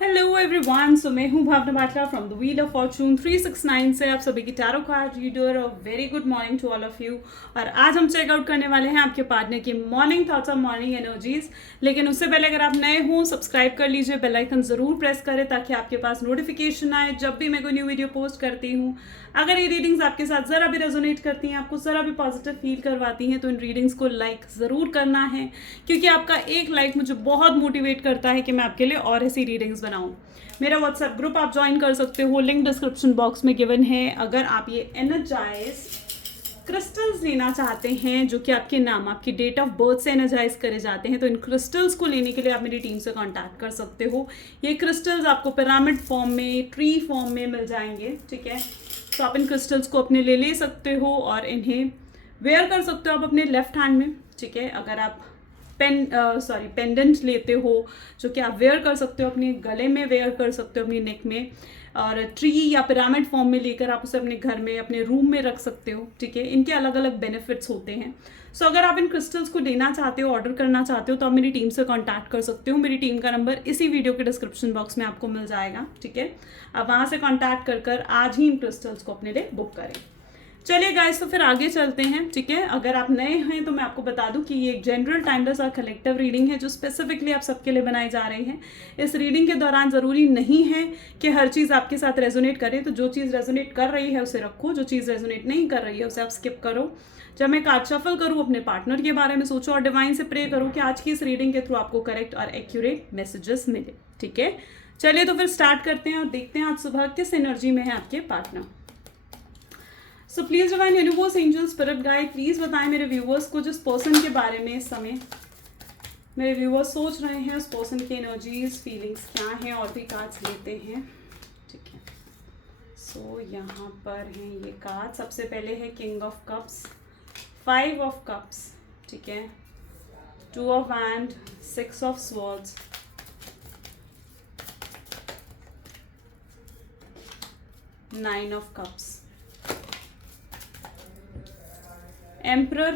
Hello everyone, so मैं हूँ Bhavna Batla from the wheel of fortune 369 से आप सभी की tarot card reader. Very good morning to all of you. और आज हम चेकआउट करने वाले हैं आपके पार्टनर की मॉर्निंग थॉट्स और मॉर्निंग एनर्जीज। लेकिन उससे पहले अगर आप नए हों, सब्सक्राइब कर लीजिए, बेल आइकन ज़रूर प्रेस करें ताकि आपके पास नोटिफिकेशन आए जब भी मैं कोई न्यू वीडियो पोस्ट करती हूँ। अगर ये रीडिंग्स आपके साथ ज़रा भी रेजोनेट करती हैं, आपको ज़रा भी पॉजिटिव फील करवाती हैं, तो इन रीडिंग्स को लाइक ज़रूर करना है, क्योंकि आपका एक लाइक मुझे बहुत मोटिवेट करता है कि मैं आपके लिए और ऐसी रीडिंग्स बनाऊँ। मेरा व्हाट्सएप ग्रुप आप ज्वाइन कर सकते हो, लिंक डिस्क्रिप्शन बॉक्स में गिवन है। अगर आप ये एनर्जाइज क्रिस्टल्स लेना चाहते हैं जो कि आपके नाम, आपकी डेट ऑफ बर्थ से एनर्जाइज करे जाते हैं, तो इन क्रिस्टल्स को लेने के लिए आप मेरी टीम से कांटेक्ट कर सकते हो। ये क्रिस्टल्स आपको पिरामिड फॉर्म में, ट्री फॉर्म में मिल जाएंगे, ठीक है। तो आप इन क्रिस्टल्स को अपने ले सकते हो और इन्हें वेयर कर सकते हो आप अपने लेफ्ट हैंड में, ठीक है। अगर आप पेंडेंट लेते हो जो कि आप वेयर कर सकते हो, अपने गले में वेयर कर सकते हो, अपनी नेक में, और ट्री या पिरामिड फॉर्म में लेकर आप उसे अपने घर में, अपने रूम में रख सकते हो, ठीक है। इनके अलग अलग बेनिफिट्स होते हैं। सो अगर आप इन क्रिस्टल्स को लेना चाहते हो, ऑर्डर करना चाहते हो, तो आप मेरी टीम से कांटेक्ट कर सकते हो। मेरी टीम का नंबर इसी वीडियो के डिस्क्रिप्शन बॉक्स में आपको मिल जाएगा, ठीक है। आप वहाँ से कांटेक्ट कर आज ही इन क्रिस्टल्स को अपने लिए बुक करें। चलिए गाइस, तो फिर आगे चलते हैं, ठीक है। अगर आप नए हैं तो मैं आपको बता दूं कि ये एक जनरल टाइमलेस और कलेक्टिव रीडिंग है जो स्पेसिफिकली आप सबके लिए बनाई जा रही है। इस रीडिंग के दौरान ज़रूरी नहीं है कि हर चीज़ आपके साथ रेजोनेट करे, तो जो चीज़ रेजोनेट कर रही है उसे रखो, जो चीज़ रेजोनेट नहीं कर रही है उसे आप स्किप करो। जब मैं कार्ड शफल करूँ, अपने पार्टनर के बारे में सोचो और डिवाइन से प्रे करो कि आज की इस रीडिंग के थ्रू आपको करेक्ट और एक्यूरेट मैसेजेस मिले, ठीक है। चलिए तो फिर स्टार्ट करते हैं और देखते हैं आज सुबह किस एनर्जी में है आपके partner. So please divine universe, angel, spirit guide, please बताएं मेरे व्यूवर्स को जिस पर्सन के बारे में इस समय मेरे व्यूवर्स सोच रहे हैं, उस पर्सन की एनर्जीज, फीलिंग्स क्या हैं, और भी कार्ड्स लेते हैं, ठीक है। सो यहाँ पर हैं ये कार्ड। सबसे पहले है king of cups, 5 of cups, ठीक है, 2 of wand, 6 of swords, 9 of cups, emperor,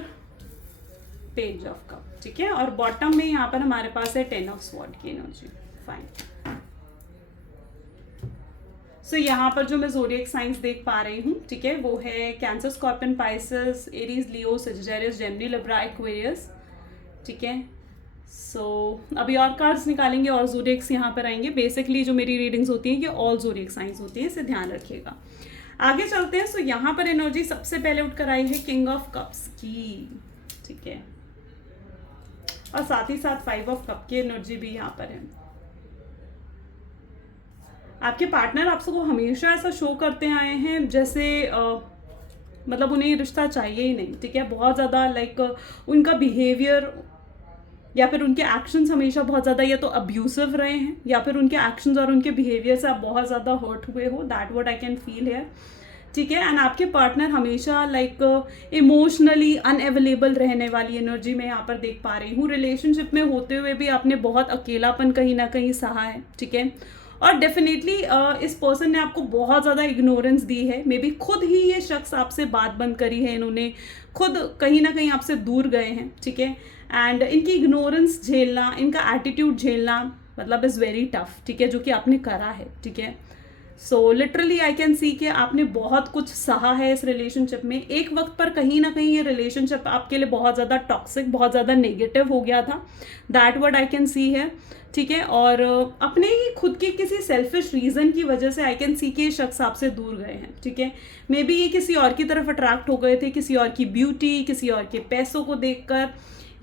page of cup, ठीक है। और बॉटम में यहाँ पर हमारे पास है 10 ऑफ स्वॉर्ड की एनर्जी। फाइन। सो यहाँ पर जो मैं ज़ोडिएक साइंस देख पा रही हूँ, ठीक है, वो है कैंसर, स्कॉर्पियन, पाइसेस, एरीज, लियो, सजिटेरियस, जेमिनी, लिब्रा, एक्वेरियस, ठीक है। सो अभी और कार्ड्स निकालेंगे और ज़ोडिएक्स यहाँ पर आएंगे। बेसिकली जो मेरी रीडिंग्स होती हैं ये ऑल ज़ोडिएक साइंस होती है, इसे ध्यान रखिएगा। आगे चलते हैं। सो यहाँ पर एनर्जी सबसे पहले उठकर आई है किंग ऑफ कप्स की, ठीक है, और साथ ही साथ 5 ऑफ कप की एनर्जी भी यहाँ पर है। आपके पार्टनर आपको हमेशा ऐसा शो करते आए हैं जैसे मतलब उन्हें रिश्ता चाहिए ही नहीं, ठीक है। बहुत ज़्यादा लाइक उनका बिहेवियर या फिर उनके एक्शंस हमेशा बहुत ज़्यादा या तो अब्यूसिव रहे हैं, या फिर उनके एक्शंस और उनके बिहेवियर से आप बहुत ज़्यादा हर्ट हुए हो। That what I can feel है, ठीक है। एंड आपके पार्टनर हमेशा लाइक इमोशनली अनअवेलेबल रहने वाली एनर्जी में यहाँ पर देख पा रही हूँ। रिलेशनशिप में होते हुए भी आपने बहुत अकेलापन कहीं ना कहीं सहा है, ठीक है। और डेफिनेटली इस पर्सन ने आपको बहुत ज़्यादा इग्नोरेंस दी है। मे बी खुद ही ये शख्स आपसे बात बंद करी है, इन्होंने खुद कहीं ना कहीं आपसे दूर गए हैं, ठीक है। एंड इनकी इग्नोरेंस झेलना, इनका एटीट्यूड झेलना मतलब इज़ वेरी टफ, ठीक है, जो कि आपने करा है, ठीक है। सो लिटरली आई कैन सी कि आपने बहुत कुछ सहा है इस रिलेशनशिप में। एक वक्त पर कहीं ना कहीं ये रिलेशनशिप आपके लिए बहुत ज़्यादा टॉक्सिक, बहुत ज़्यादा नेगेटिव हो गया था। दैट वर्ड आई कैन सी है, ठीक है। और अपने ही खुद के किसी सेल्फिश रीज़न की वजह से आई कैन सी कि ये शख्स आपसे दूर गए हैं, ठीक है। मे बी ये किसी और की तरफ अट्रैक्ट हो गए थे, किसी और की ब्यूटी, किसी और के पैसों को देखकर,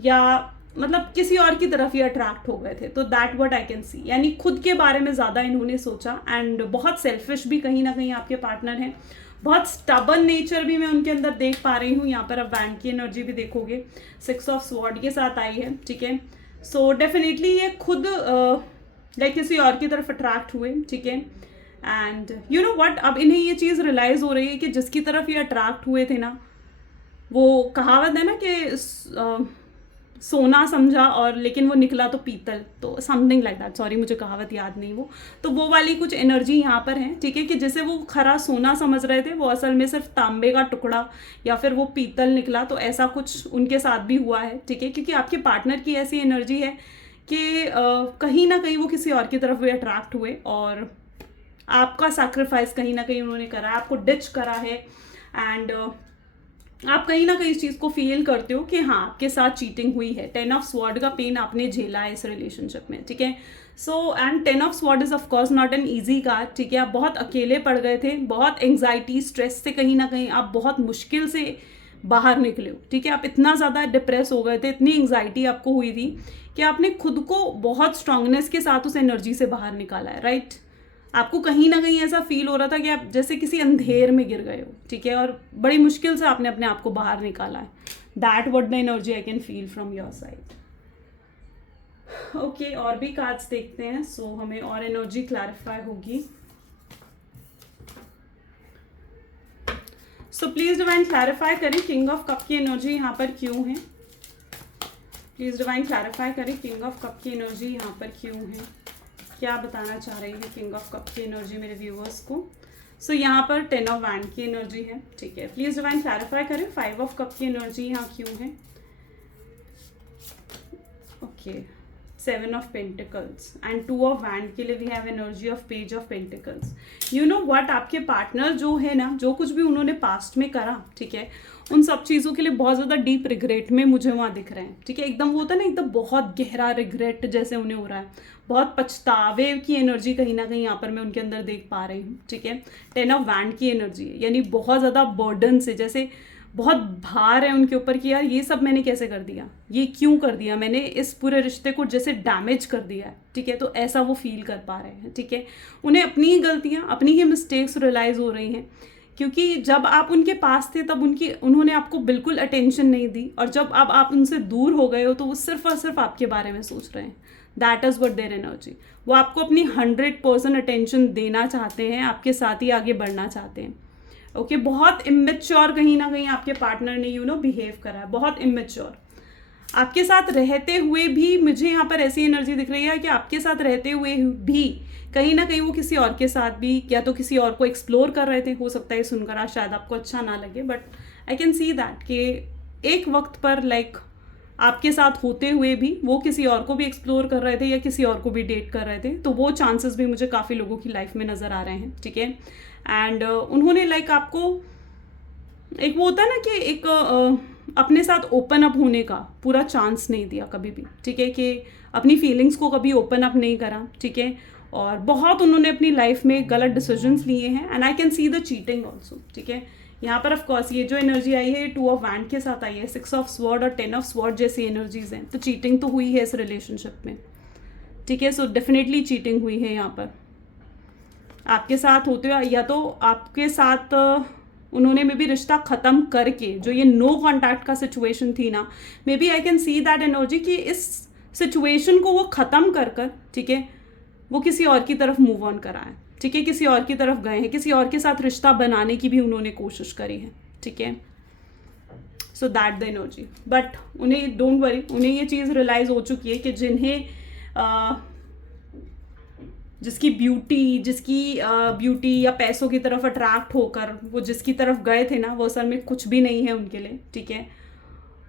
या मतलब किसी और की तरफ ये अट्रैक्ट हो गए थे। तो दैट व्हाट आई कैन सी, यानी खुद के बारे में ज़्यादा इन्होंने सोचा। एंड बहुत सेल्फिश भी कहीं ना कहीं आपके पार्टनर हैं, बहुत स्टबर्न नेचर भी मैं उनके अंदर देख पा रही हूँ। यहाँ पर अब वैंड की एनर्जी भी देखोगे, 6 ऑफ स्वॉर्ड के साथ आई है, ठीक है। सो डेफिनेटली ये खुद लाइक किसी और की तरफ अट्रैक्ट हुए, ठीक है। एंड यू नो व्हाट, अब इन्हें ये चीज़ रियलाइज़ हो रही है कि जिसकी तरफ ये अट्रैक्ट हुए थे ना, वो कहावत है ना कि सोना समझा और लेकिन वो निकला तो पीतल, तो समथिंग लाइक दैट। सॉरी, मुझे कहावत याद नहीं वो। तो वो वाली कुछ एनर्जी यहाँ पर है, ठीक है, कि जैसे वो खरा सोना समझ रहे थे, वो असल में सिर्फ तांबे का टुकड़ा या फिर वो पीतल निकला। तो ऐसा कुछ उनके साथ भी हुआ है, ठीक है, क्योंकि आपके पार्टनर की ऐसी एनर्जी है कि कहीं ना कहीं वो किसी और की तरफ भी अट्रैक्ट हुए और आपका सैक्रिफाइस कहीं ना कहीं उन्होंने करा है, आपको डिच करा है एंड आप कहीं ना कहीं इस चीज़ को फील करते हो कि हाँ आपके साथ चीटिंग हुई है। 10 ऑफ स्वॉर्ड का पेन आपने झेला है इस रिलेशनशिप में, ठीक है। So and 10 of sword is of course not an easy card, ठीक है। आप बहुत अकेले पड़ गए थे, बहुत एंग्जाइटी स्ट्रेस से कहीं ना कहीं आप बहुत मुश्किल से बाहर निकले हो, ठीक है। आप इतना ज़्यादा डिप्रेस हो गए थे, इतनी एंग्जाइटी आपको हुई थी कि आपने खुद को बहुत स्ट्रांगनेस के साथ उस एनर्जी से बाहर निकाला है, राइट। आपको कहीं ना कहीं ऐसा फील हो रहा था कि आप जैसे किसी अंधेर में गिर गए हो, ठीक है, और बड़ी मुश्किल से आपने अपने आप को बाहर निकाला है। That what the energy I can feel from your side. Okay, और भी कार्ड्स देखते हैं, सो हमें और एनर्जी क्लैरिफाई होगी। सो प्लीज डिवाइन क्लैरिफाई करें किंग ऑफ कप की एनर्जी यहाँ पर क्यों है। प्लीज डिवाइन क्लैरिफाई करें किंग ऑफ कप की एनर्जी यहाँ पर क्यों है, क्या बताना चाह रही है किंग ऑफ कप की एनर्जी मेरे व्यूअर्स को। सो यहाँ पर 10 ऑफ वैंड की एनर्जी है, ठीक है। प्लीज डिवाइन क्लैरिफाई करें 5 ऑफ कप की एनर्जी यहाँ क्यों है। Okay, 7 of pentacles and 2 of wand के लिए we have energy of page of pentacles. You know what, आपके पार्टनर जो है ना, जो कुछ भी उन्होंने पास्ट में करा, ठीक है, उन सब चीज़ों के लिए बहुत ज़्यादा डीप रिग्रेट में मुझे वहाँ दिख रहे हैं, ठीक है। एकदम वो होता है ना, एकदम बहुत गहरा रिग्रेट जैसे उन्हें हो रहा है, बहुत पछतावे की एनर्जी कहीं ना कहीं यहाँ पर मैं उनके अंदर देख पा रही हूँ, ठीक है। 10 ऑफ वैंड की एनर्जी है, यानी बहुत ज़्यादा बर्डन से, जैसे बहुत भार है उनके ऊपर कि यार ये सब मैंने कैसे कर दिया, ये क्यों कर दिया मैंने, इस पूरे रिश्ते को जैसे डैमेज कर दिया है, ठीक है। तो ऐसा वो फील कर पा रहे हैं, ठीक है। उन्हें अपनी ही गलतियाँ, अपनी ही मिस्टेक्स रियलाइज़ हो रही हैं, क्योंकि जब आप उनके पास थे तब उन्होंने आपको बिल्कुल अटेंशन नहीं दी, और जब अब आप उनसे दूर हो गए हो तो वो सिर्फ और सिर्फ आपके बारे में सोच रहे हैं। That is what their energy. वो आपको अपनी 100% अटेंशन देना चाहते हैं, आपके साथ ही आगे बढ़ना चाहते हैं। ओके, बहुत इमेच्योर कहीं ना कहीं आपके पार्टनर ने बिहेव करा है, बहुत इमेच्योर। आपके साथ रहते हुए भी मुझे यहाँ पर ऐसी एनर्जी दिख रही है कि आपके साथ रहते हुए भी कहीं ना कहीं वो किसी और के साथ भी या तो किसी और को एक्सप्लोर कर रहे थे। हो सकता है सुनकर आज शायद आपको अच्छा ना लगे, but I can see that कि एक वक्त पर लाइक आपके साथ होते हुए भी वो किसी और को भी एक्सप्लोर कर रहे थे या किसी और को भी डेट कर रहे थे। तो वो चांसेस भी मुझे काफ़ी लोगों की लाइफ में नज़र आ रहे हैं, ठीक है। एंड उन्होंने लाइक आपको एक वो होता है ना कि एक अपने साथ ओपन अप होने का पूरा चांस नहीं दिया कभी भी, ठीक है, कि अपनी फीलिंग्स को कभी ओपन अप नहीं करा, ठीक है। और बहुत उन्होंने अपनी लाइफ में गलत डिसीजंस लिए हैं and I can see the cheating also, ठीक है। यहाँ पर ऑफ कोर्स ये जो एनर्जी आई है 2 ऑफ वैंड के साथ आई है, 6 ऑफ स्वॉर्ड और 10 ऑफ स्वॉर्ड जैसी एनर्जीज हैं, तो चीटिंग तो हुई है इस रिलेशनशिप में, ठीक है। सो डेफिनेटली चीटिंग हुई है यहाँ पर आपके साथ होते हुए, या तो आपके साथ उन्होंने मे बी रिश्ता ख़त्म करके, जो ये नो कॉन्टैक्ट का सिचुएशन थी ना, maybe I can see that energy कि इस सिचुएशन को वो ख़त्म कर, ठीक है, वो किसी और की तरफ मूव ऑन करा है, ठीक है, किसी और की तरफ गए हैं, किसी और के साथ रिश्ता बनाने की भी उन्होंने कोशिश करी है, ठीक है। So that the energy, but उन्हें डोंट वरी, उन्हें ये चीज़ रियलाइज़ हो चुकी है कि जिसकी ब्यूटी या पैसों की तरफ अट्रैक्ट होकर वो जिसकी तरफ गए थे ना, वो असल में कुछ भी नहीं है उनके लिए, ठीक है।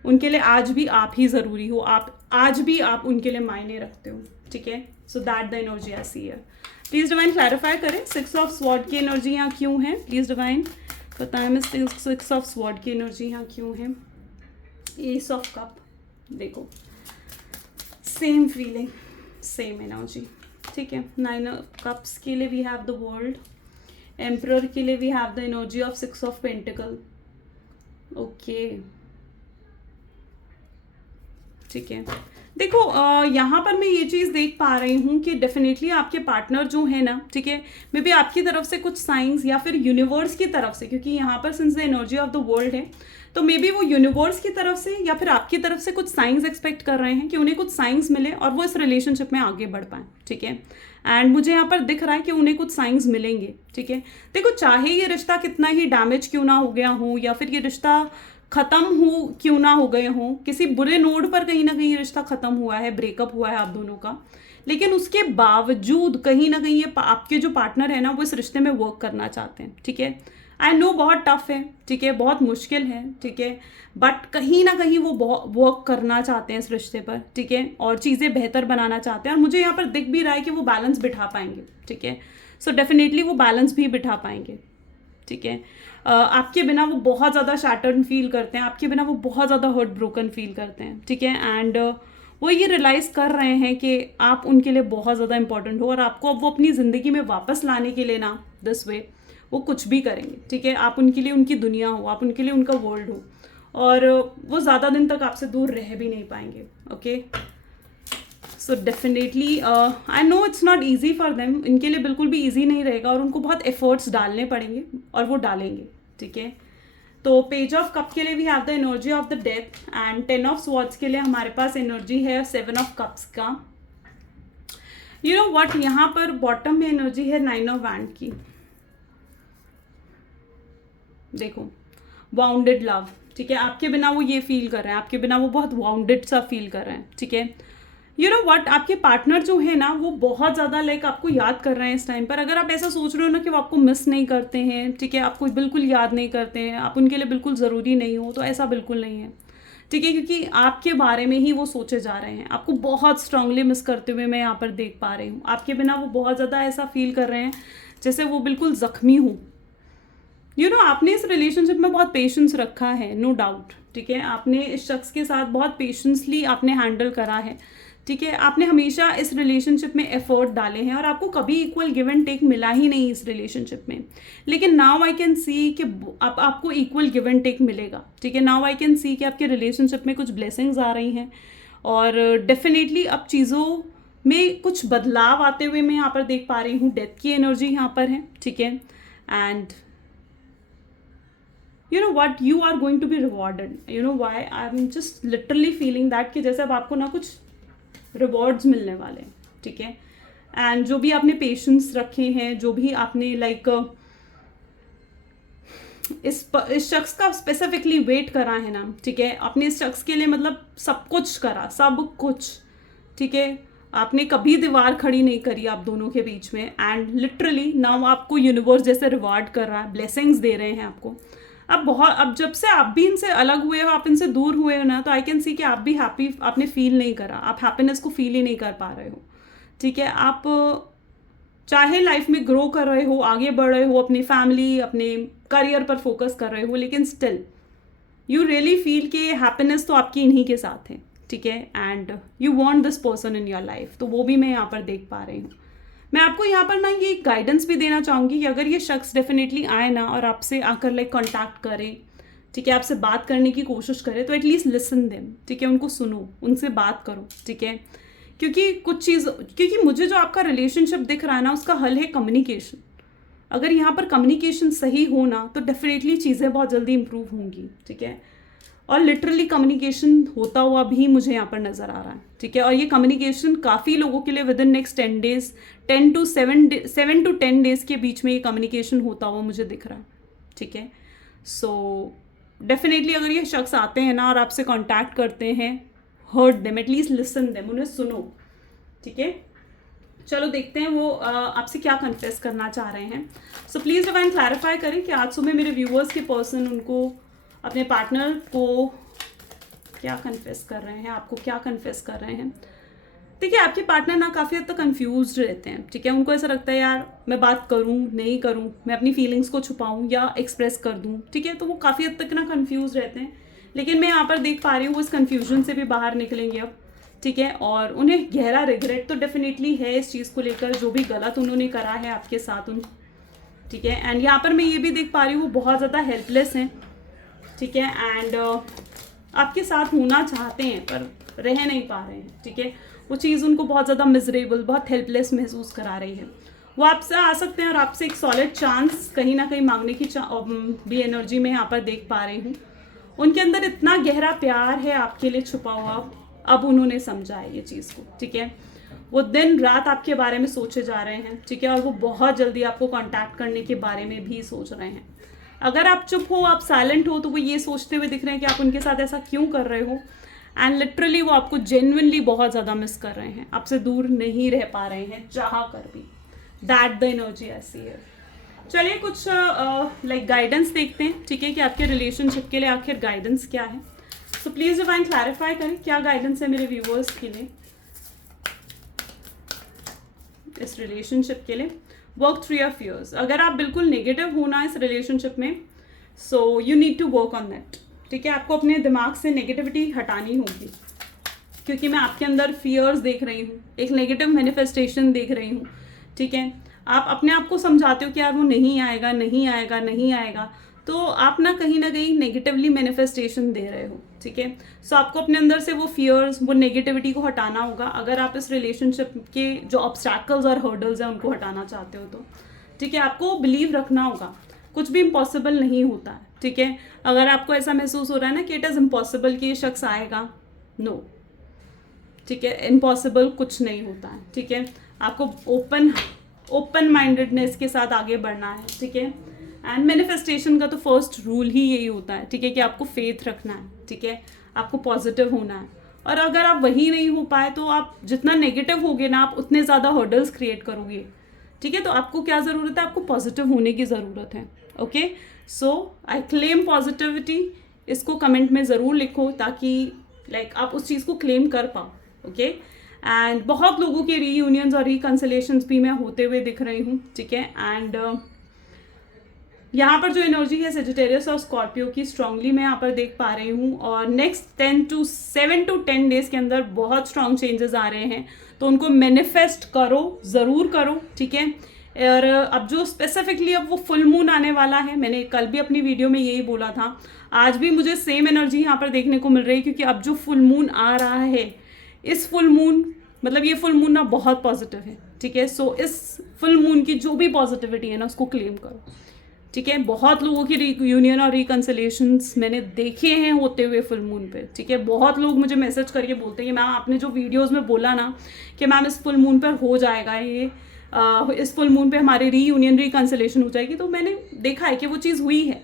उनके लिए आज भी आप ही ज़रूरी हो, आज भी आप उनके लिए मायने रखते हो, ठीक है। So that the energy I see here. Please divine clarify करें 6 ऑफ स्वॉर्ड की एनर्जी यहाँ क्यों है। प्लीज़ डिवाइन बताएं मैं 6 ऑफ स्वॉर्ड की एनर्जी यहाँ क्यों है। एस ऑफ कप, देखो सेम फीलिंग, सेम एनर्जी, ठीक है। 9 ऑफ कप्स के लिए we have the world, emperor के लिए we have the energy of 6 of pentacle, okay, ठीक है। देखो यहाँ पर मैं ये चीज़ देख पा रही हूँ कि डेफिनेटली आपके पार्टनर जो है ना, ठीक है, मे बी आपकी तरफ से कुछ साइंस या फिर यूनिवर्स की तरफ से, क्योंकि यहाँ पर since the energy of the world है, तो मे बी वो यूनिवर्स की तरफ से या फिर आपकी तरफ से कुछ साइंस एक्सपेक्ट कर रहे हैं कि उन्हें कुछ साइंस मिले और वो इस रिलेशनशिप में आगे बढ़ पाएँ, ठीक है। एंड मुझे यहाँ पर दिख रहा है कि उन्हें कुछ साइंस मिलेंगे, ठीक है। देखो चाहे ये रिश्ता कितना ही डैमेज क्यों ना हो गया हो या फिर ये रिश्ता ख़त्म हो क्यों ना हो गए हों, किसी बुरे नोड पर कहीं ना कहीं रिश्ता ख़त्म हुआ है, ब्रेकअप हुआ है आप दोनों का, लेकिन उसके बावजूद कहीं ना कहीं ये आपके जो पार्टनर है ना, वो इस रिश्ते में वर्क करना चाहते हैं, ठीक है। आई नो बहुत टफ है, ठीक है, बहुत मुश्किल है, ठीक है, बट कहीं ना कहीं वो वर्क करना चाहते हैं इस रिश्ते पर, ठीक है, और चीज़ें बेहतर बनाना चाहते हैं, और मुझे यहाँ पर दिख भी रहा है कि वो बैलेंस बिठा पाएंगे, ठीक है। सो डेफिनेटली वो बैलेंस भी बिठा पाएंगे, ठीक है। आपके बिना वो बहुत ज़्यादा शैटर्न फील करते हैं, आपके बिना वो बहुत ज़्यादा हर्ट ब्रोकन फील करते हैं, ठीक है। एंड वो ये रियलाइज़ कर रहे हैं कि आप उनके लिए बहुत ज़्यादा इंपॉर्टेंट हो, और आपको अब वो अपनी ज़िंदगी में वापस लाने के लिए ना दिस वे वो कुछ भी करेंगे, ठीक है। आप उनके लिए उनकी दुनिया हो, आप उनके लिए उनका वर्ल्ड हो, और वो ज़्यादा दिन तक आपसे दूर रह भी नहीं पाएंगे, okay. So definitely I know it's not easy for them, इनके लिए बिल्कुल भी ईजी नहीं रहेगा, और उनको बहुत एफर्ट्स डालने पड़ेंगे, और वो डालेंगे, ठीक है। तो पेज ऑफ कप के लिए we have the energy of the death, and 10 of swords के लिए हमारे पास एनर्जी है 7 ऑफ कप्स का। यू नो व्हाट, यहाँ पर बॉटम में एनर्जी है 9 ऑफ वैंड की। देखो, वाउंडेड लव, ठीक है, आपके बिना वो ये फील कर रहे हैं, आपके बिना वो बहुत वाउंडेड सा फील कर रहे हैं, ठीक है। यू नो व्हाट, आपके पार्टनर जो है ना वो बहुत ज़्यादा लाइक आपको याद कर रहे हैं इस टाइम पर। अगर आप ऐसा सोच रहे हो ना कि वो आपको मिस नहीं करते हैं, ठीक है, आपको बिल्कुल याद नहीं करते हैं, आप उनके लिए बिल्कुल ज़रूरी नहीं हो, तो ऐसा बिल्कुल नहीं है, ठीक है, क्योंकि आपके बारे में ही वो सोचे जा रहे हैं, आपको बहुत स्ट्रांगली मिस करते हुए मैं यहाँ पर देख पा रही हूँ। आपके बिना वो बहुत ज़्यादा ऐसा फील कर रहे हैं जैसे वो बिल्कुल ज़ख्मी हो। यू नो, आपने इस रिलेशनशिप में बहुत पेशेंस रखा है, नो डाउट, ठीक है, आपने इस शख्स के साथ बहुत पेशेंसली आपने हैंडल करा है, ठीक है, आपने हमेशा इस रिलेशनशिप में एफर्ट डाले हैं, और आपको कभी इक्वल गिव एंड टेक मिला ही नहीं इस रिलेशनशिप में। लेकिन नाउ आई कैन सी कि अब आपको इक्वल गिव एंड टेक मिलेगा, ठीक है। नाउ आई कैन सी कि आपके रिलेशनशिप में कुछ ब्लेसिंग्स आ रही हैं, और डेफिनेटली अब चीज़ों में कुछ बदलाव आते हुए मैं यहाँ पर देख पा रही हूँ। डेथ की एनर्जी यहाँ पर है, ठीक है, and you know what, you are going to be rewarded, you know why, I'm just literally feeling that कि जैसे अब आपको ना कुछ रिवॉर्ड्स मिलने वाले हैं, ठीक है। एंड जो भी आपने पेशेंस रखे हैं, जो भी आपने लाइक इस शख्स का स्पेसिफिकली वेट करा है ना, ठीक है, आपने इस शख्स के लिए मतलब सब कुछ करा, सब कुछ, ठीक है, आपने कभी दीवार खड़ी नहीं करी आप दोनों के बीच में, एंड लिटरली नाउ आपको यूनिवर्स जैसे रिवार्ड कर रहा है, ब्लेसिंग्स दे रहे हैं आपको। अब जब से आप भी इनसे अलग हुए हो, आप इनसे दूर हुए हो ना, तो आई कैन सी कि आप भी हैप्पी आपने फील नहीं करा, आप हैप्पीनेस को फील ही नहीं कर पा रहे हो, ठीक है। आप चाहे लाइफ में ग्रो कर रहे हो, आगे बढ़ रहे हो, अपनी फैमिली अपने करियर पर फोकस कर रहे हो, लेकिन स्टिल यू रियली फील कि हैप्पीनेस तो आपकी इन्हीं के साथ है, ठीक है, and you want this person in your life. तो वो भी मैं यहाँ पर देख पा रही हूँ। मैं आपको यहाँ पर ना ये गाइडेंस भी देना चाहूँगी कि अगर ये शख्स डेफिनेटली आए ना और आपसे आकर लाइक कॉन्टैक्ट करे, ठीक है, आपसे बात करने की कोशिश करे, तो एटलीस्ट लिसन देम, ठीक है, उनको सुनो, उनसे बात करो, ठीक है, क्योंकि मुझे जो आपका रिलेशनशिप दिख रहा है ना, उसका हल है कम्युनिकेशन। अगर यहाँ पर कम्युनिकेशन सही हो ना, तो डेफिनेटली चीज़ें बहुत जल्दी इंप्रूव होंगी, ठीक है। और लिटरली कम्युनिकेशन होता हुआ भी मुझे यहाँ पर नज़र आ रहा है, ठीक है, और ये कम्युनिकेशन काफ़ी लोगों के लिए with in next 10 days 7 to 10 days के बीच में ये कम्युनिकेशन होता हुआ मुझे दिख रहा है, ठीक है। सो डेफिनेटली अगर ये शख्स आते हैं ना और आपसे कॉन्टैक्ट करते हैं, hurt them, at least listen them, उन्हें सुनो, ठीक है। चलो देखते हैं वो आपसे क्या कन्फेस करना चाह रहे हैं। सो प्लीज़ डिवाइन क्लैरिफाई करें कि आज सुबह मेरे व्यूअर्स के पर्सन उनको अपने पार्टनर को क्या कन्फेस कर रहे हैं, आपको क्या कन्फेस कर रहे हैं। देखिए, आपके पार्टनर ना काफ़ी हद तक कन्फ्यूज रहते हैं, ठीक है, उनको ऐसा लगता है यार मैं बात करूं नहीं करूं, मैं अपनी फीलिंग्स को छुपाऊं या एक्सप्रेस कर दूं, ठीक है, तो वो काफ़ी हद तक ना कन्फ्यूज रहते हैं। लेकिन मैं यहाँ पर देख पा रही हूँ वो इस कन्फ्यूजन से भी बाहर निकलेंगे अब, ठीक है, और उन्हें गहरा रिग्रेट तो डेफिनेटली है इस चीज़ को लेकर, जो भी गलत उन्होंने करा है आपके साथ ठीक है। एंड यहाँ पर मैं ये भी देख पा रही हूँ वो बहुत ज़्यादा हेल्पलेस हैं, ठीक है, एंड आपके साथ होना चाहते हैं पर रह नहीं पा रहे हैं, ठीक है, वो चीज़ उनको बहुत ज़्यादा मिजरेबल, बहुत हेल्पलेस महसूस करा रही है। वो आपसे आ सकते हैं और आपसे एक सॉलिड चांस कहीं ना कहीं मांगने की भी एनर्जी में यहाँ पर देख पा रही हूँ। उनके अंदर इतना गहरा प्यार है आपके लिए छुपा हुआ, अब उन्होंने समझा है ये चीज़ को, ठीक है। वो दिन रात आपके बारे में सोचे जा रहे हैं, ठीक है, और वो बहुत जल्दी आपको कांटेक्ट करने के बारे में भी सोच रहे हैं। अगर आप चुप हो, आप साइलेंट हो, तो वो ये सोचते हुए दिख रहे हैं कि आप उनके साथ ऐसा क्यों कर रहे हो, एंड लिटरली वो आपको जेन्युइनली बहुत ज़्यादा मिस कर रहे हैं, आपसे दूर नहीं रह पा रहे हैं चाह कर भी। दैट द एनर्जी ऐसी है। चलिए कुछ लाइक गाइडेंस देखते हैं, ठीक है, कि आपके रिलेशनशिप के लिए आखिर गाइडेंस क्या है. सो प्लीज डिवाइन क्लैरिफाई करें क्या गाइडेंस है मेरे व्यूवर्स के लिए इस रिलेशनशिप के लिए. Work through your fears. अगर आप बिल्कुल नेगेटिव हो ना इस रिलेशनशिप में, so you need to work on that. ठीक है, आपको अपने दिमाग से नेगेटिविटी हटानी होगी, क्योंकि मैं आपके अंदर फियर्स देख रही हूँ, एक नेगेटिव मैनिफेस्टेशन देख रही हूँ. ठीक है, आप अपने आप को समझाते हो कि यार वो नहीं आएगा नहीं आएगा नहीं आएगा, तो आप ना कहीं नेगेटिवली मैनिफेस्टेशन दे रहे हो. ठीक है, सो आपको अपने अंदर से वो फियर्स, वो नेगेटिविटी को हटाना होगा अगर आप इस रिलेशनशिप के जो ऑब्स्टैकल्स और हर्डल्स हैं उनको हटाना चाहते हो तो. ठीक है, आपको बिलीव रखना होगा, कुछ भी इम्पॉसिबल नहीं होता है. ठीक है, अगर आपको ऐसा महसूस हो रहा है ना कि इट इज़ इम्पॉसिबल कि ये शख्स आएगा, नो. ठीक है, इम्पॉसिबल कुछ नहीं होता है. ठीक है, आपको ओपन माइंडेडनेस के साथ आगे बढ़ना है. ठीक है, एंड मैनिफेस्टेशन का तो फर्स्ट रूल ही यही होता है. ठीक है, कि आपको फेथ रखना है. ठीक है, आपको पॉजिटिव होना है. और अगर आप वही नहीं हो पाए तो आप जितना नेगेटिव होगे ना, आप उतने ज़्यादा हर्डल्स क्रिएट करोगे. ठीक है, तो आपको क्या ज़रूरत है, आपको पॉजिटिव होने की ज़रूरत है. Okay, so I claim positivity. इसको कमेंट में ज़रूर लिखो ताकि लाइक आप उस चीज़ को क्लेम कर पाओ. ओके, एंड बहुत लोगों के रीयूनियंस और रिकन्सिलेशंस भी मैं होते हुए दिख रही हूँ. ठीक है, एंड यहाँ पर जो एनर्जी है सेजिटेरियस और स्कॉर्पियो की स्ट्रांगली मैं यहाँ पर देख पा रही हूँ. और नेक्स्ट 7 to 10 डेज के अंदर बहुत स्ट्रांग चेंजेस आ रहे हैं, तो उनको मैनिफेस्ट करो, ज़रूर करो. ठीक है, और अब जो स्पेसिफिकली अब वो फुल मून आने वाला है, मैंने कल भी अपनी वीडियो में यही बोला था, आज भी मुझे सेम एनर्जी यहाँ पर देखने को मिल रही है, क्योंकि अब जो फुल मून आ रहा है, इस फुल मून मतलब ये फुल मून ना बहुत पॉजिटिव है. ठीक है, सो इस फुल मून की जो भी पॉजिटिविटी है ना उसको क्लेम करो. ठीक है, बहुत लोगों की रीयूनियन और रिकन्सिलेशंस मैंने देखे हैं होते हुए फुल मून पे. ठीक है, बहुत लोग मुझे मैसेज करके बोलते हैं कि मैम आपने जो वीडियोस में बोला ना कि मैम इस फुल मून पर हो जाएगा ये, इस फुल मून पे हमारी रीयूनियन रिकन्सिलेशन हो जाएगी, तो मैंने देखा है कि वो चीज़ हुई है.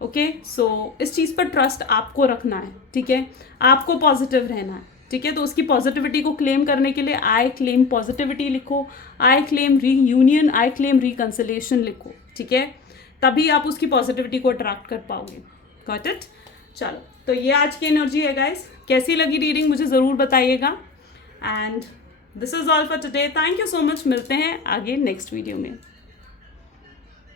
ओके, सो इस चीज़ पर ट्रस्ट आपको रखना है. ठीक है, आपको पॉजिटिव रहना है. ठीक है, तो उसकी पॉजिटिविटी को क्लेम करने के लिए आई क्लेम पॉजिटिविटी लिखो, I claim reunion, I claim reconciliation लिखो. ठीक है, तभी आप उसकी पॉजिटिविटी को अट्रैक्ट कर पाओगे. Got it? चलो, तो ये आज की एनर्जी है गाइस. कैसी लगी रीडिंग मुझे ज़रूर बताइएगा. And this is all for today. Thank you so much. मिलते हैं आगे नेक्स्ट वीडियो में.